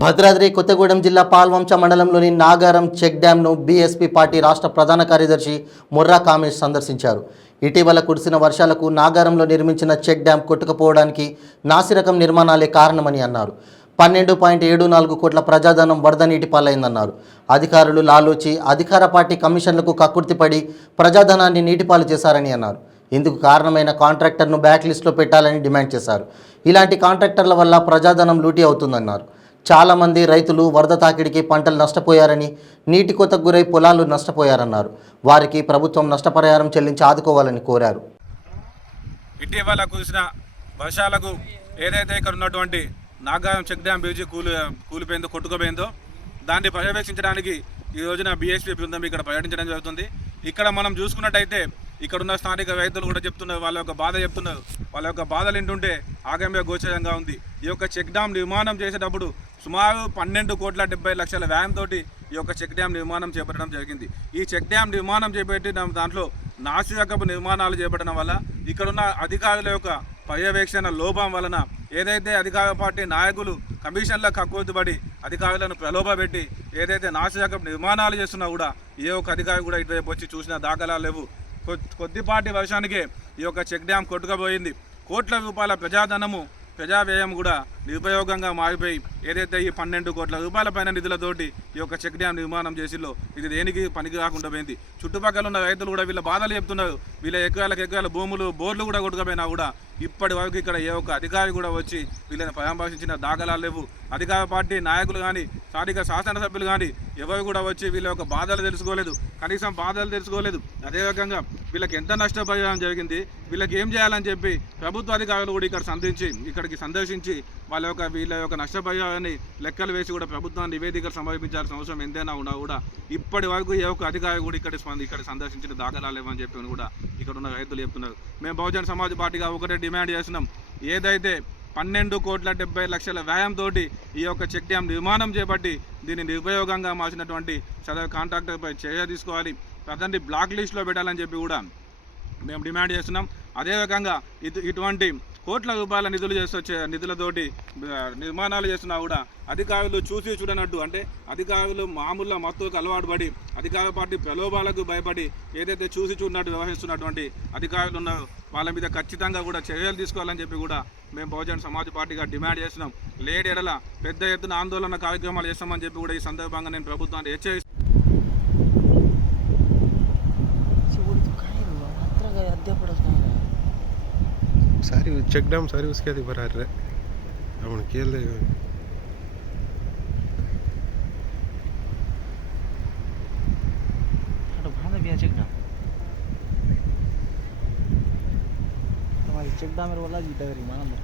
భద్రాద్రి కొత్తగూడెం జిల్లా పాల్వంచ మండలంలోని Nagaram check డ్యాంను BSP party రాష్ట్ర ప్రధాన కార్యదర్శి ముర్రా కామేష్ సందర్శించారు. ఇటీవల కురిసిన వర్షాలకు నాగారంలో నిర్మించిన చెక్ డ్యాం కొట్టుకుపోవడానికి నాసిరకం నిర్మాణాలే కారణమని అన్నారు. 12.74 కోట్ల ప్రజాధనం వరద నీటి పాలైందన్నారు. అధికారులు లాలూచి అధికార పార్టీ కమిషన్లకు కక్కుర్తిపడి ప్రజాధనాన్ని నీటిపాలు చేశారని అన్నారు. ఇందుకు కారణమైన కాంట్రాక్టర్ను బ్యాక్ లిస్టులో పెట్టాలని డిమాండ్ చేశారు. ఇలాంటి కాంట్రాక్టర్ల వల్ల ప్రజాధనం లూటీ అవుతుందన్నారు. చాలామంది రైతులు వరద తాకిడికి పంటలు నష్టపోయారని, నీటి కొతకు గురై పొలాలు నష్టపోయారన్నారు. వారికి ప్రభుత్వం నష్టపరిహారం చెల్లించి ఆదుకోవాలని కోరారు. ఇటీవల కురిసిన వర్షాలకు ఏదైతే ఇక్కడ ఉన్నటువంటి నాగారం చెక్ డ్యాం బ్రిడ్జి కూలిపోయిందో, కొట్టుకుపోయిందో దాన్ని పర్యవేక్షించడానికి ఈ రోజున బీఎస్పీ బృందం ఇక్కడ పర్యటించడం జరుగుతుంది. ఇక్కడ మనం చూసుకున్నట్టయితే ఇక్కడున్న స్థానిక రైతులు కూడా చెప్తున్నారు, వాళ్ళ యొక్క బాధ చెప్తున్నారు. వాళ్ళ యొక్క బాధలు వింటుంటే ఆగమ్య గోచరంగా ఉంది. ఈ యొక్క చెక్ డ్యాం నిర్మాణం చేసేటప్పుడు సుమారు 12,70,00,000 వ్యయంతో ఈ యొక్క చెక్ డ్యాం నిర్మాణం చేపట్టడం జరిగింది. ఈ చెక్ డ్యాం నిర్మాణం చేపట్టిన దాంట్లో నాసిరకపు నిర్మాణాలు చేపట్టడం వల్ల ఇక్కడున్న అధికారుల యొక్క పర్యవేక్షణ లోపం వలన ఏదైతే అధికార పార్టీ నాయకులు కమిషన్లకు కక్కుర్తిపడి అధికారులను ప్రలోభపెట్టి ఏదైతే నాసిరకపు నిర్మాణాలు చేస్తున్నా కూడా ఏ ఒక్క అధికారి కూడా ఇటువైపు వచ్చి చూసిన దాఖలాలు లేవు. కొద్దిపాటి వర్షానికే ఈ యొక్క చెక్ డ్యాం కొట్టుకుపోయింది. కోట్ల రూపాయల ప్రజాధనము, ప్రజావ్యయం కూడా నిరుపయోగంగా మారిపోయి ఏదైతే ఈ 12 కోట్ల రూపాయల పైన నిధులతోటి ఈ యొక్క చెక్ డ్యాం నిర్మాణం చేసిల్లో ఇది దేనికి పనికి రాకుండా పోయింది. చుట్టుపక్కల ఉన్న రైతులు కూడా వీళ్ళ బాధలు చెప్తున్నారు. వీళ్ళ ఎకరాల భూములు, బోర్లు కూడా కొట్టుకుపోయినా కూడా ఇప్పటి వరకు ఇక్కడ ఏ ఒక్క అధికారి కూడా వచ్చి వీళ్ళని పరామర్శించిన దాఖలాలు లేవు. అధికార పార్టీ నాయకులు కానీ, స్థానిక శాసనసభ్యులు కానీ ఎవరు కూడా వచ్చి వీళ్ళ యొక్క బాధలు తెలుసుకోలేదు, కనీసం బాధలు తెలుసుకోలేదు. అదే రకంగా వీళ్ళకి ఎంత నష్టపరిహారం జరిగింది, వీళ్ళకి ఏం చేయాలని చెప్పి ప్రభుత్వ అధికారులు కూడా ఇక్కడికి సందర్శించి వీళ్ళ యొక్క నష్టపరిహారాన్ని లెక్కలు వేసి కూడా ప్రభుత్వాన్ని నివేదికలు సమర్పించాల్సిన అవసరం ఎంతైనా ఉన్నా కూడా ఇప్పటి వరకు ఏ ఒక్క అధికారి కూడా ఇక్కడ సందర్శించిన దాఖలాలు లేవని చెప్పి కూడా ఇక్కడ ఉన్న రైతులు చెప్తున్నారు. మేము బహుజన సమాజ్ పార్టీగా ఒకటే డిమాండ్ చేస్తున్నాం. ఏదైతే 12,70,00,000 వ్యయంతో ఈ యొక్క చెక్ డ్యాం నిర్మాణం చేపట్టి దీన్ని నిరుపయోగంగా మార్చినటువంటి సదరు కాంట్రాక్టర్పై చర్య తీసుకోవాలి, ప్రజెంట్ బ్లాక్ లిస్టులో పెట్టాలని చెప్పి కూడా మేము డిమాండ్ చేస్తున్నాం. అదే రకంగా ఇటువంటి కోట్ల రూపాయల నిధులతోటి నిర్మాణాలు చేస్తున్నా కూడా అధికారులు చూసి చూడనట్టు, అంటే అధికారులు మామూలుగా మత్తుకు అలవాటు పడి అధికార పార్టీ ప్రలోభాలకు భయపడి ఏదైతే చూసి చూడనట్టు వ్యవహరిస్తున్నటువంటి అధికారులు ఉన్నారో వాళ్ళ మీద ఖచ్చితంగా కూడా చర్యలు తీసుకోవాలని చెప్పి కూడా మేము బహుజన సమాజ్ పార్టీగా డిమాండ్ చేస్తున్నాం. లేట్ ఎడల పెద్ద ఎత్తున ఆందోళన కార్యక్రమాలు చేస్తామని చెప్పి కూడా ఈ సందర్భంగా నేను ప్రభుత్వాన్ని హెచ్చరిస్తున్నాను. सारी चेक डैम सारी उसके आदि भरा रहे हम खेल रहे चेक डैम तुम्हारी चेक डैम वाला जीता करी माना